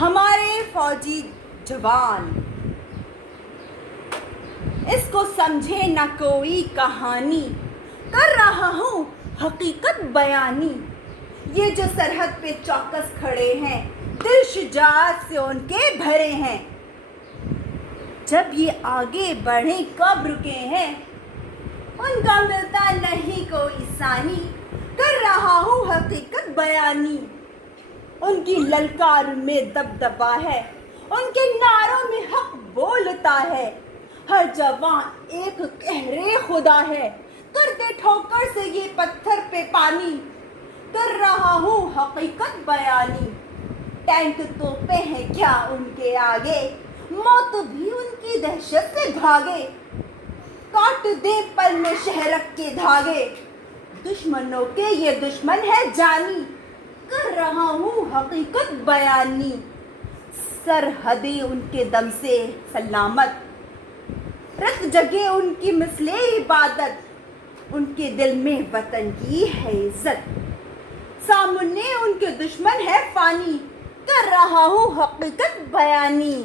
ہمارے فوجی جوان، اس کو سمجھے نہ کوئی کہانی، کر رہا ہوں حقیقت بیانی۔ یہ جو سرحد پہ چوکس کھڑے ہیں، دل شجاعت سے ان کے بھرے ہیں۔ جب یہ آگے بڑھیں کب رکے ہیں، ان کا ملتا نہیں کوئی ثانی، کر رہا ہوں حقیقت بیانی۔ ان کی للکار میں دبدبا ہے، ان کے نعروں میں حق بولتا ہے۔ ہر جوان ایک قہر خدا ہے، کر دے ٹھوکر سے یہ پتھر پہ پانی، کر رہا ہوں حقیقت بیانی۔ ٹینک توپیں ہیں کیا ان کے آگے، موت بھی ان کی دہشت سے بھاگے۔ کاٹ دے پل میں شہرک کے دھاگے، دشمنوں کے یہ دشمن ہے جانی، کر رہا ہوں حقیقت بیانی۔ سرحدیں ان کے دم سے سلامت، رت جگے ان کی مثل عبادت، ان کے دل میں وطن کی ہے عزت۔ سامنے ان کے دشمن ہے فانی، کر رہا ہوں حقیقت بیانی۔